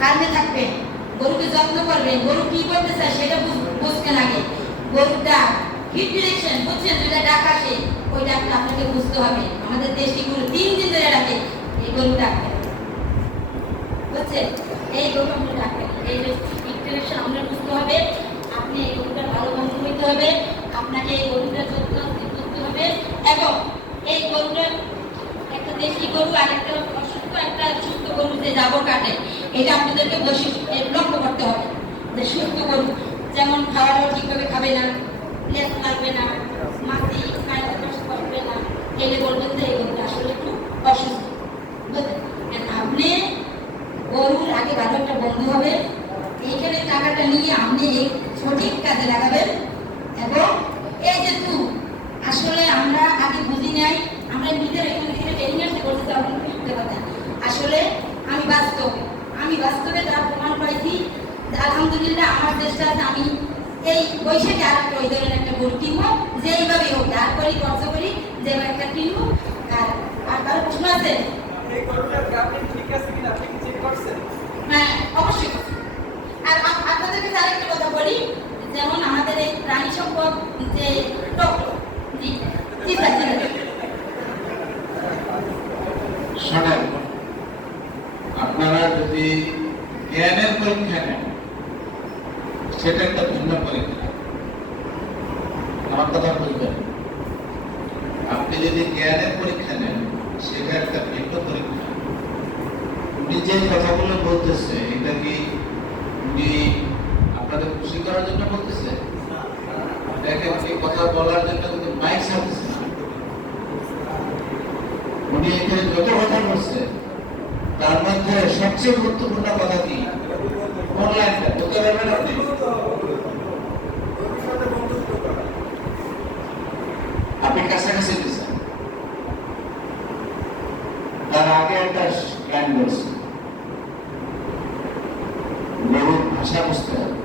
ফার্মে থাকবেন, গরুকে যত্ন করবেন, গরু কি করতে চায় সেটা বুঝতে লাগে। গরুটা হিট ডিরেকশন বুঝছেন, যেটা ডাক আসে ওই ডাকটা আপনাকে বুঝতে হবে। আমাদের দেশি গরু 3 দিন ধরে ডাকে, এই গরু ডাকবে বুঝছেন, এই গরু আমরা ডাকবে, এই যে হিট ডিরেকশন আমরা বুঝতে হবে। আপনি এই গরুটা ভালো বন্ধু হইতে হবে, আপনাকে এই গরুটা যত্ন করতে হবে। এবং এই গরুটার একটা দেশি গরু আর একটা অসুস্থ একটা সুস্থ গরুতে জাবর কাটে, এটা আপনাদেরকে লক্ষ্য করতে হবে। যে সুস্থ গরু যেমন খাওয়ানো ঠিকভাবে খাবে না, লেস লাগবে না, মাটি খাইতে করবে না, এলে বলবেন যে এই গরুটা আসলে একটু অসুস্থ। আপনি গরুর আগে ভালো একটা বন্ধু হবে, এইখানে টাকাটা নিয়ে আপনি সঠিক কাজে লাগাবেন। এবং এই যে আসলে আমরা আগে বুঝি নাই, আমরা নিজের এখানে থেকে ট্রেনিং আসতে করতে যাবো কথা। আসলে আমি বাস্তবে তার প্রমাণ পাইছি। আলহামদুলিল্লাহ আমার দেশটা আমি এই বৈশাখে আর ওই ধরনের একটা গরু কিনবো, যে এইভাবে হোক দাঁড় করি খরচ করি যে একটা কিনবো। আর কারো প্রশ্ন আছে? হ্যাঁ অবশ্যই। আর আপনাদেরকে আরেকটা কথা বলি, যেমন আমাদের এই প্রাণী সম্পদ যে ডক্টর শোনেন, আপনারা যদি জ্ঞানের পরীক্ষা নেন সেটা একটা ভিন্ন পরীক্ষা। আমার কথা বুঝবেন, আপনি যদি জ্ঞানের পরীক্ষা নেন সেটা একটা ভিন্ন পরীক্ষা। উনি যে কথাগুলো বলতেছে এটা কি উনি আপনাদের খুশি করার জন্য বলতেছে? দেখেন এই কথা বলার জন্য কিন্তু মাইক ছাড়তেছে না। উনি এখানে যত কথা বলছে তার মধ্যে সবচেয়ে গুরুত্বপূর্ণ কথা কি? কোন লাইনটা বলতে পারবেন আপনি? আপনি কাছাকাছি দিচ্ছেন। তার আগে একটা লাইন বলছে, গরুর ভাষা বুঝতে হবে।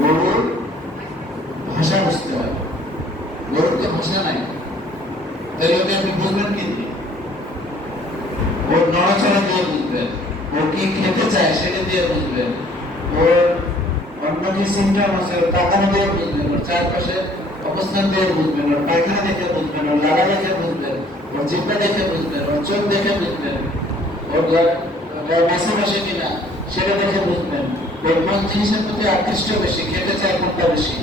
গরুর ভাষা বুঝতে হবে। গরুর তো ভাষা নাই, তাহলে ওকে আপনি বুঝবেন কিন্তু ওর নড়াচড়া দিয়ে বুঝবেন, ও কি খেতে চায় সেটা দিয়ে বুঝবেন, ওর অন্য কি সিমটম আছে ওর তাকানো দিয়ে বুঝবেন, ওর চারপাশে অবস্থান দিয়ে বুঝবেন, ওর পায়খানা দেখে বুঝবেন, ওর লালা দেখে বুঝবেন, ওর জিহ্বা দেখে বুঝবেন, ওর চোখ দেখে বুঝবেন, ওর মাসে মাসে কিনা সেটা দেখে বুঝবেন, ওর কোন জিনিসের প্রতি আকৃষ্ট বেশি, খেতে চায় কোনটা বেশি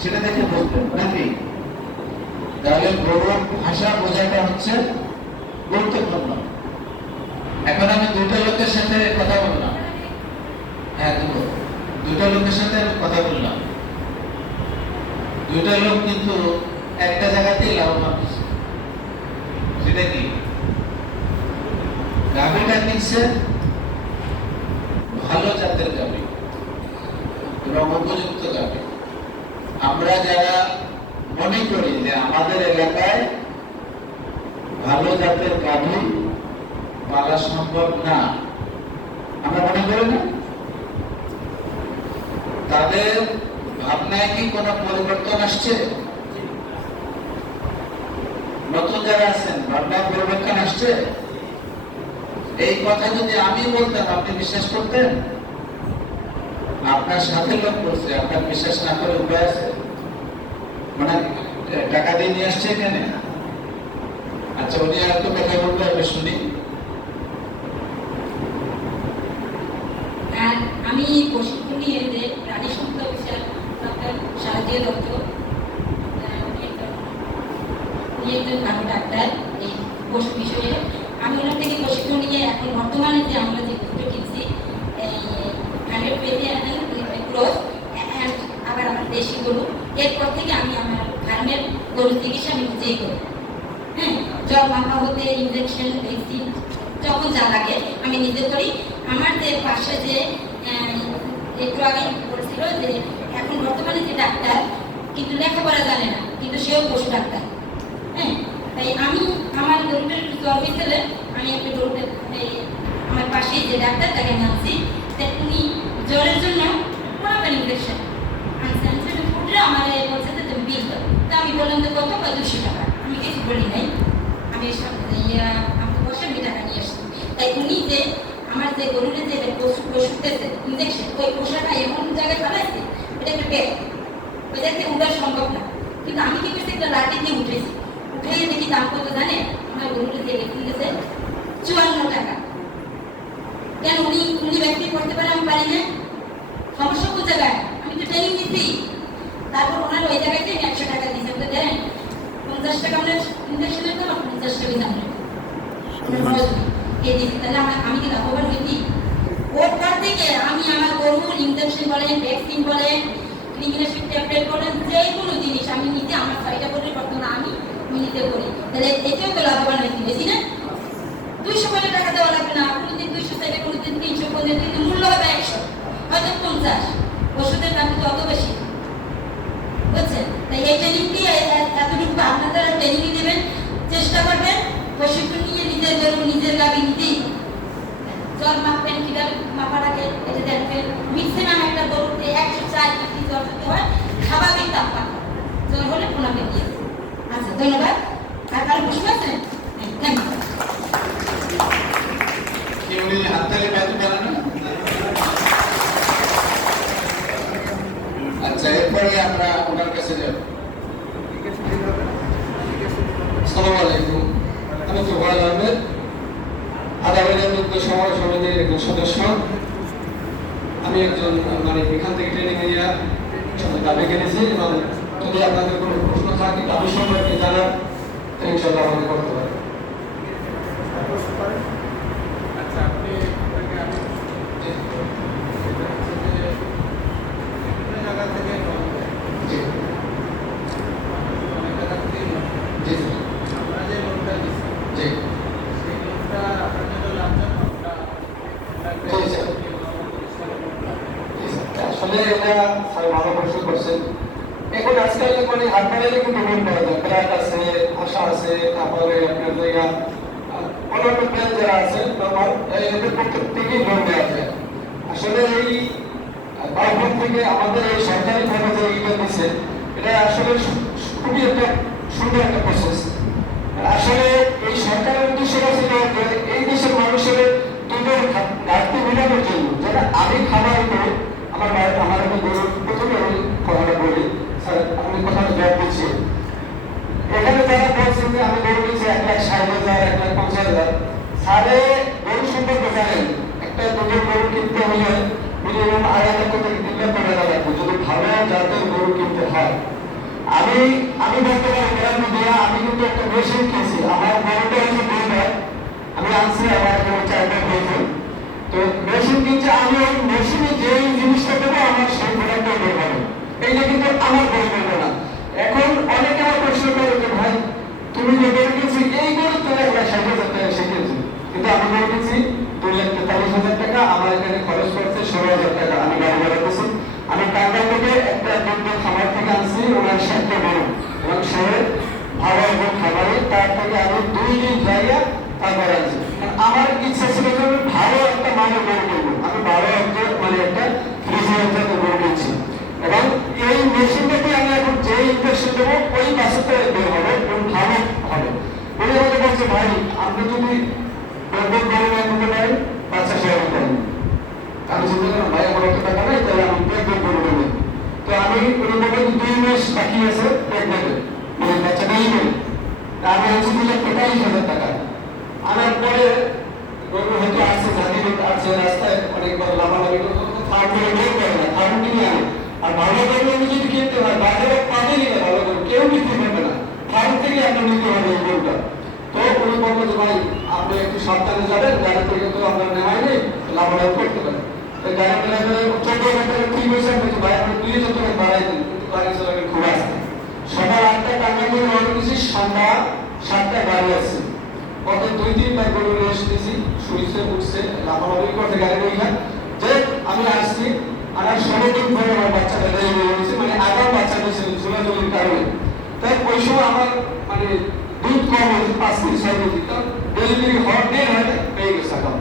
সেটা দেখে বুঝবেন নাকি? তাহলে গরুর ভাষা বোঝাটা হচ্ছে গুরুত্বপূর্ণ। এখন আমি দুটো লোকের সাথে কথা বললাম, হ্যাঁ দুটো লোকের সাথে আমি কথা বললাম, দুইটা লোক কিন্তু একটা জায়গাতেই লাভবান হচ্ছে। সেটা কি? গাভীটা কিনছে ভালো জাতের গাভী এবং উপযুক্ত গাভী। আমরা যারা মনে করি যে আমাদের এলাকায় ভালো জাতের গাভী পালা সম্ভব না, আমরা মনে করি না, তাদের ভাবনায় কি কোন পরিবর্তন আসছে? নতুন যারা আছেন ভাবনায় পরিবর্তন আসছে? এই কথা যদি আমি বলতাম আপনি বিশ্বাস করতেন? আপনার সাথে লোক করছে, আপনার বিশ্বাস না করে উপায় আছে? মানে টাকা দিয়ে নিয়ে আসছে এখানে। আচ্ছা উনি আর তো কথা বলতে হবে, শুনি। আমি প্রশিক্ষণ নিয়ে যে প্রাণী সম্পদ বিষয়ে সাহায্য দপ্তর একজন ভালো ডাক্তার এই পশু বিষয়ে, আমি ওনার থেকে প্রশিক্ষণ নিয়ে এখন বর্তমানে যে আমরা যে গরুটা কিনছি 100 কেজি ক্রস অ্যান্ড আবার আমার দেশি গরু, এরপর থেকে আমি আমার ফার্মের গরুর চিকিৎসা আমি নিজেই করি। হ্যাঁ, জ্বর মাখা হতে ইনজেকশন ভ্যাকসিন যখন যা লাগে আমি নিজে করি। আমার যে পাশে যে একটু আগে বলছিল যে এখন বর্তমানে যে ডাক্তার কিন্তু লেখাপড়া জানে না, কিন্তু সেও পশু ডাক্তার। হ্যাঁ, তাই আমি আমার গরুটার একটু জ্বর হয়েছিল, আমি একটা গরুটা আমার পাশেই যে ডাক্তার তাকে আনছি, উনি জ্বরের জন্য পুরাবেন ইনজেকশন আনছি। আমার বলছে যে তুমি বিল দাও। তা আমি বললাম যে কত? 200 টাকা। আমি কিছু বলি নাই, আমি সব আমি বসে আমি টাকা নিয়ে আসছি। তাই উনি যে আমার যে গরুরে যে ওষুধেছে ইঞ্জেকশন ওই পোষাটা এমন জায়গায় ফেলাইছে এটা একটা ব্যাগ ওইটাকে উঠার সম্ভব না কিন্তু আমি কি করছি একটা লাঠি দিয়ে উঠেছি উঠে দেখি দাম কত জানে আমার গরুরে যে ভ্যাকসিন দিয়েছে 54 টাকা কেন উনি উনি ভ্যাকসিন করতে পারে আমি পারি না সমস্যা কোন জায়গায় আমি তো ট্রেনিং দিচ্ছি তারপর ওনার ওই জায়গাতে আমি 100 টাকা দিয়েছি আপনি দেন 50 টাকা আমরা ইঞ্জেকশনের তো 50 টাকা দিলাম এই দিচ্ছি তাহলে আমি কি লাভবান হইছি ওর পর থেকে আমি আমার গরুর ইঞ্জেকশন বলেন ভ্যাকসিন বলেন ক্রিমিনেশন ট্যাবলেট বলেন যে কোনো জিনিস আমি নিজে আমার সাইডে বলে বর্তমানে আমি নিজে করি তাহলে এতেও তো লাভবান হয়েছি বেশি না 200 করে টাকা দেওয়া লাগবে না কোনোদিন 200 থেকে কোনোদিন 300 কোনোদিন কিন্তু মূল্য হবে 100 হয়তো 50 ওষুধের দাম কিন্তু অত বেশি বুঝছেন তাই এই ট্রেনিংটি এতটুকু আপনারা ট্রেনিং দেবেন চেষ্টা করবেন প্রশিক্ষণ নিয়ে নিজের গরু নিজের গাভী নিজেই জ্বর মাপবেন কিভাবে মাপাটাকে এটা দেখবেন ম্যাক্সিমাম একটা গরুতে 104 ডিগ্রি জ্বর যদি হয় স্বাভাবিক তাপমাত্রা জ্বর হলে ওনাকে দিয়ে আচ্ছা ধন্যবাদ আর কারো প্রশ্ন আছে থ্যাংক ইউ কি উনি হাততালি বাজে পারেন না আচ্ছা এরপরে আমরা ওনার কাছে যাব আসসালামু আলাইকুম আমি জোহর আহমেদ আদালতের মধ্যে সময় সমিতির একজন সদস্য আমি একজন মানে এখান থেকে ট্রেনিং নিয়ে দাবি কিনেছি এবং যদি আপনাদের কোনো প্রশ্ন থাকে দাবি সম্পর্কে জানার তো ইনশাআল্লাহ আমাকে করতে পারেন আচ্ছা আপনি আপনাকে আমি জায়গা থেকে জি অনেক জায়গা থেকে জি আমরা যে লোনটা দিচ্ছি জি সেই লোনটা আপনার জন্য লাভজনক জি স্যার আসলে এটা স্যার ভালো প্রশ্ন করছেন এখন আজকাল মানে হাত বাড়াইলে কিন্তু লোন পাওয়া যায় ব্র্যাক আছে আশা আছে তারপরে আপনার জায়গা অন্যান্য ব্র্যান্ড যারা আছে নর্মাল এদের প্রত্যেকেই লোন দেওয়া যায় আসলে এই বারবার থেকে আমাদের এই সরকারি ভাবে যে ইটা দিচ্ছে এটা আসলে খুবই একটা সুন্দর একটা প্রসেস আসলে এই সরকারের উদ্দেশ্য ছিল যে এই দেশের মানুষের দুধের ঘাটতি মেটানোর জন্য যেটা আমি খাবার করে আমার মায়ের আমার একটা গরু প্রথমে আমি কথাটা বলি স্যার আমি কথাটা জবাব দিচ্ছি এখানে যারা বলছেন যে আমি গরু নিচ্ছি 1,60,000 1,50,000 সাড়ে গরু সম্পর্কে জানেন একটা দুধের গরু কিনতে হলে মিনিমাম 2,500 থেকে 3 লাখ টাকা লাগবে যদি ভালো জাতের গরু কিনতে হয় আমি বলতে পারি গ্রামে দিয়া আমি কিন্তু একটা মেশিন কিনছি আমার গরুটা হচ্ছে 2 ভাই আমি আনছি আমার এখানে 4 ভাই হয়েছে তো মেশিন কিনছে আমি ওই মেশিনে যে জিনিসটা দেবো আমার সেই প্রোডাক্টটা বের হবে এইটা কিন্তু আমার গরু দেবো না এখন অনেকে আমার প্রশ্ন করে যে ভাই তুমি যে গরু কিনছি এই গরু তো 1,60,000 টাকা শিখেছি কিন্তু আমি গরু কিনছি 2,43,000 টাকা আমার এখানে খরচ করছে 16,000 টাকা আমি গাড়ি ভাড়া দিয়েছি আমি টাঙ্গাইল থেকে একটা দুধ খামার থেকে আনছি ওনার 7টা গরু এবং সে ভালো এবং খাবারে তার থেকে আমি 2 দিন যাইয়া তারপর আনছি আমার ইচ্ছা ছিল যে আমি ভালো একটা মানের গরু কিনবো আমি ভালো একটা মানে একটা ফ্রিজিয়ার গরু কিনছি এবং এই মেশিনটাকে আমি এখন যে ইনভেস্ট দেবো ওই বাসাতে বের হবে এবং ভালো হবে উনি আমাকে বলছে ভাই আপনি যদি গরু কিনতে পারেন বাচ্চা সেবা করেন আমি চিন্তা করলাম ভাই আমার অত টাকা নাই তাহলে আমি প্রেগনেন্ট গরু নেবো তো আমি উনি বললেন 2 মাস বাকি আছে প্রেগনেন্ট মানে বাচ্চা নেই বলে আমি আনছি 2,43,000 টাকা আনার পরে গরু হয়তো আসছে জাতি আসছে রাস্তায় অনেকবার লাভালাভি ফার্ম করে বের করে না ফার্ম কিনে আনে আর ভালো গরু আমি যদি কিনতে হয় বাজারে পাবেনই না ভালো গরু কেউ কিনতে পারবে না ফার্ম থেকে আপনার নিতে হবে এই গরুটা তো উনি বললো যে ভাই আপনি একটু সাবধানে যাবেন গাড়ি থেকে তো আপনার নেওয়াই নেই লাভালাভি করতে পারেন গাড়ি মেলাতে 14,000 টাকা ঠিক হয়েছে আমি ভাই আপনি 2,000 টাকা বাড়াই দিন কিন্তু গাড়ি চালাবেন খুব আসতে সকাল 8টা টাকা করে রওনা দিয়েছি সন্ধ্যা 7টায় বাড়ি আসছি কত 2-3 বার গরু নিয়ে এসেছি শুইছে উঠছে লাফালাফি করতে গাড়ি ওইখান যে আমি আসছি আর 16 দিন পরে আমার বাচ্চাটা ডেলিভারি হয়েছে মানে আগাম বাচ্চা হয়েছে ঝোলাঝুলির কারণে তাই ওই সময় আমার মানে দুধ কম হয়েছে 5 থেকে 6 কেজি কারণ ডেলিভারি হওয়ার দেরি হয় পেয়ে গেছে এখন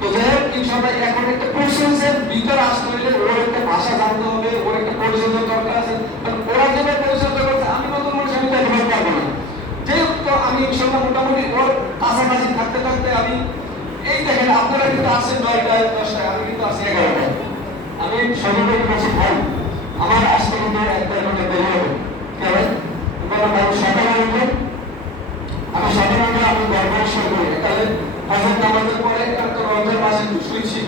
তো যাই হোক ইনশাআল্লাহ এখন একটা প্রসেসের ভিতর আসতে হলে ওর একটা ভাষা জানতে হবে ওর একটা পরিচর্যা দরকার আছে কারণ ওরা যেভাবে পরিচর্যা করছে আমি নতুন মানুষ আমি তাই ভাবতে পারবো না যেহেতু আমি ইনশাআল্লাহ মোটামুটি ওর কাছাকাছি থাকতে থাকতে আমি এই দেখেন আপনারা কিন্তু আসেন 9টায় 10টায়, আমি কিন্তু আসি 11টায়। আমি সবাইকে বলছি ভাই আমার আসতে কিন্তু 1-1.5 দেরি হবে। কেন? কারণ আমি সকালে উঠে আমি ঘর পরিষ্কার করি। তাহলে ফজর নামাজের পরে তো রমজান মাসে শুয়েছি,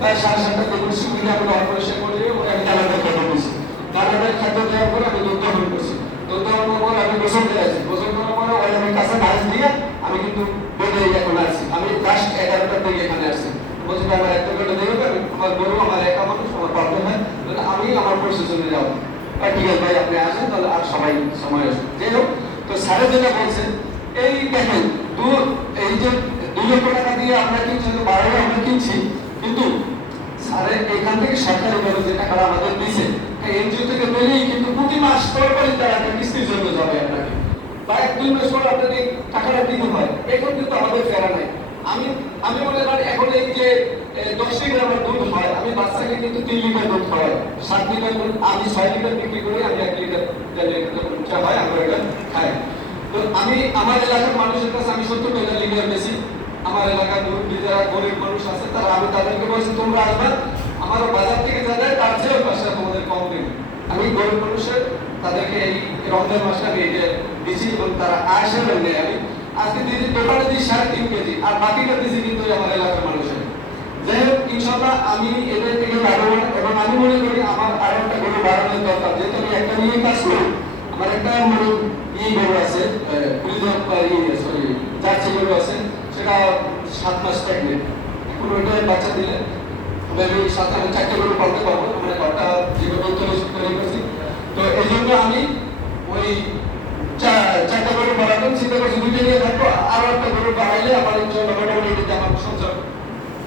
তাই 7:30 থেকে বসে উঠে আমি ঘর পরিষ্কার করে দিয়ে আমি জানাজার খাদ্য দিয়েছি। জানাজার খাদ্য দেওয়ার পরে আমি দুধ দহন করছি। দুধ দহনের পরে আমি গোসল দিয়ে আসি। গোসল করার পরে ওই আমি কাছে ঘাস দিয়ে আমি কিন্তু বেঁধে এখন আসছি। আমি লাস্ট 11টার দিকে এখানে আসছি। বলছি ভাই আমার 1 দেরি হবে, আমার গরু আমার একা মানুষ, আমার প্রবলেম হয়, তাহলে আমি আমার পরিচয় চলে যাবো। ঠিক আছে ভাই আপনি আসেন, তাহলে আর সবাই সময় আসুন। যাই হোক, তো স্যারের যেটা বলছেন এই দেখেন এই যে 2 লক্ষ টাকা দিয়ে আমরা কিনছি, 12 আমরা কিনছি, কিন্তু স্যারের এখান থেকে সরকারি ভাবে যে টাকাটা আমাদের দিচ্ছে এনজিও থেকে পেলেই কিন্তু প্রতি মাস পরপরই তারা একটা কিস্তির জন্য যাবে আপনাকে, বা 1-2 মাস পর আপনাকে টাকাটা দিতে হয়। এখন কিন্তু আমাদের ফেরা নাই। আমি মনে করি এখন এই যে 10 লিটার আমার দুধ হয়, আমি বাচ্চাকে কিন্তু 3 লিটার দুধ হয়, 7 লিটার দুধ আমি 6 লিটার বিক্রি করি, আমি 1 লিটার হয় আমরা এটা খাই। তো আমি আমার এলাকার মানুষের কাছে আমি 70 টাকা লিটার বেশি। আমার এলাকার যারা গরিব মানুষ আছে তারা আমি তাদেরকে বলছি তোমরা আসবে, আমার বাজার থেকে যা দেয় তার চেয়েও পয়সা তোমাদের কম দেবে। আমি গরিব মানুষের তাদেরকে এই রমজান মাসে আমি এটা দিচ্ছি এবং তারা আসে নেই। আমি আজকে দিদি দোকানে দিই 3.5 কেজি, আর বাকিটা দিচ্ছি কিন্তু আমার এলাকার মানুষের। যাই হোক ইনশাল্লাহ আমি এদের থেকে লাভবান, এবং আমি মনে করি আমার আরো একটা গরু বাড়ানোর দরকার, যেহেতু আমি একটা নিয়ে কাজ করি। আমার একটা গরু আছে, জার্সি গরু আছে, সেটা 7 মাস প্রেগনেন্ট। এখন ওইটা বাচ্চা দিলে আমি 4টে গরু পালতে পারবো, মানে ঘরটা যেভাবে তৈরি করছি। তো এই জন্য আমি ওই 4টা গরু বাড়াতাম, চিন্তা করছি 2টা নিয়ে থাকবো, আরো একটা গরু বাড়াইলে আমার মোটামুটি এটাতে আমার সঞ্চয়,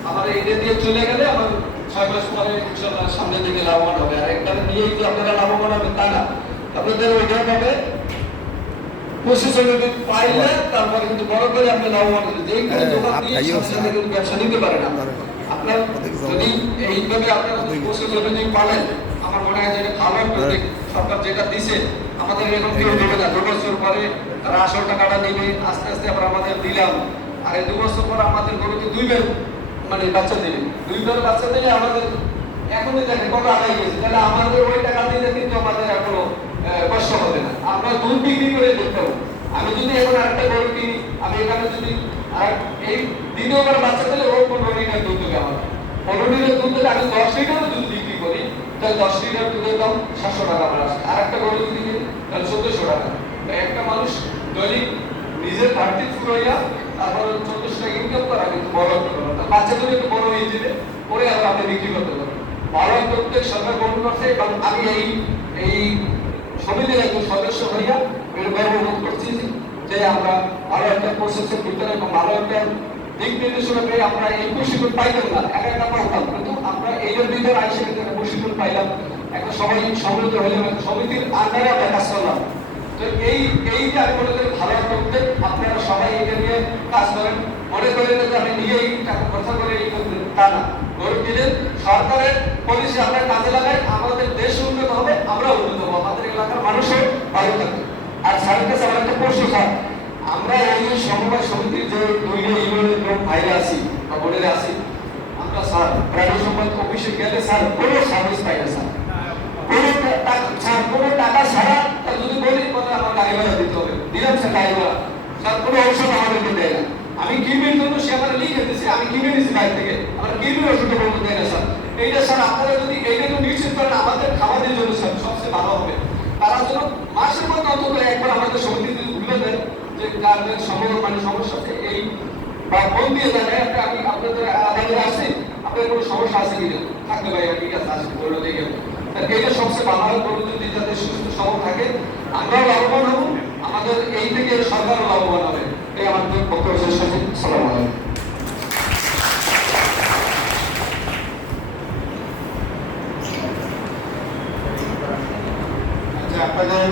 আমার এটা দিয়ে চলে গেলে আমার 6 মাস পরে ইনশাআল্লাহ সামনের দিকে লাভবান হবে। আর একটা নিয়েই যে আপনারা লাভবান হবে তা না, আপনাদের ওইটা হবে প্রশাসনের পাইলে তারপরে কিন্তু বড় করে আপনি লাভবান হবেন। যে কোনো দোকান দিয়ে সাথে কিন্তু ব্যবসা নিতে পারেন আপনার যদি এইভাবে আপনারা প্রশাসনের যদি পালেন, আমার মনে হয় যে এটা ভালো একটা দিক। সরকার যেটা দিছে আমাদের এখন কেউ দেবে না, 2 বছর পরে তারা আসল টাকাটা নেবে, আস্তে আস্তে আবার আমাদের দিলাম। আর এই 2 বছর পর আমাদের গরুকে 2 বার মানে বাচ্চা দেবে, 2 বার বাচ্চা দিলে আমাদের এখনই দেখেন কত আদায় গেছে, তাহলে আমাদের ওই টাকা দিলে কিন্তু আমাদের এখনো কষ্ট হবে না, আমরা দুধ বিক্রি করে দেখতে হবে। আমি যদি এখন আরেকটা গরু কিনি, আমি এখানে যদি আর এই দ্বিতীয়বার বাচ্চা দিলে ও 15 লিটার দুধ দেবে আমাকে, 15 লিটার দুধ দিলে আমি 10 লিটার দুধ বিক্রি করি, তাহলে 10 লিটার দুধের দাম 700 টাকা আমার আসে। আর একটা গরু যদি কিনি তাহলে 1400 টাকা। একটা মানুষ দৈনিক নিজের ঘাটতি ফুরাইয়া তারপর 1400 টাকা ইনকাম করা কিন্তু বড় একটা ব্যাপার। বাচ্চা যদি একটু বড় হয়ে যাবে পরে আবার আপনি বিক্রি করতে পারবেন। ভালো একটা উদ্যোগ সরকার গ্রহণ করছে, এবং আমি এই সমিতির একজন সদস্য হইয়া গর্ববোধ করছি যে আমরা ভালো একটা প্রসেসের ভিতরে এবং ভালো একটা দিক নির্দেশনা পেয়ে আমরা এই প্রশিক্ষণ পাইতাম না, একা পাইতাম, কিন্তু আমরা এর ভিতরে আইসে প্রশিক্ষণ পাইলাম, একটা সবাই সম্মিলিত হইলাম, একটা সমিতির আন্ডারে আমরা কাজ করলাম। তো এইটা আমি মনে করি ভালো একটা উদ্যোগ, আপনারা সবাই এটা নিয়ে কাজ করেন। মনে করেন যে আমি নিজেই টাকা খরচা করে এই করতে, তা না, গরু কিনেন, সরকারের পলিসি আমরা কাজে লাগাই, আমাদের দেশ উন্নত হবে, আমরা উন্নত হবো, আমাদের এলাকার মানুষও ভালো থাকবে। আর স্যারের কাছে আমার একটা প্রশ্ন, স্যার আমরা এই সমবায় সমিতির যে 2 ইউনিয়নের লোক ভাইরা আছি বা বোনেরা আছি, আমরা স্যার প্রাণী সম্পদ অফিসে গেলে স্যার কোনো সার্ভিস পাই না, স্যার কোনো টাকা ছাড়া যদি বলি আমার গাড়ি ভাড়া দিতে হবে, দিলাম স্যার গাড়ি ভাড়া, স্যার কোনো ঔষধ আমাদেরকে দেয় না। আমি কিডনির জন্য সে আমার লিখে দিয়েছে, আমি কিনে নিয়েছি বাইরে থেকে, আমার কিডনির ওষুধটা বলতে দেয় না স্যার। এইটা স্যার আপনারা যদি এইটা একটু নিশ্চিত করেন আমাদের খাবারের জন্য স্যার সবচেয়ে ভালো হবে। তারা যেন মাসের মধ্যে অন্তত একবার আমাদের সমিতিতে তুলে দেন যে কার সমস্যা আছে, এই বা ফোন দিয়ে জানায় আমি আপনাদের আদালতে আসছি, আপনাদের কোনো সমস্যা আছে কিনা, থাকতে পারি ঠিক আছে আসি বলে দিয়ে গেল। এইটা সবচেয়ে ভালো হয়, গরু যদি যাতে সুস্থ সবল থাকে আমরাও লাভবান হব, আমাদের এই থেকে সরকারও লাভবান হবে। এই আমার বক্তব্য শেষ করছি। আসসালামু আলাইকুম। আচ্ছা, আপনাদের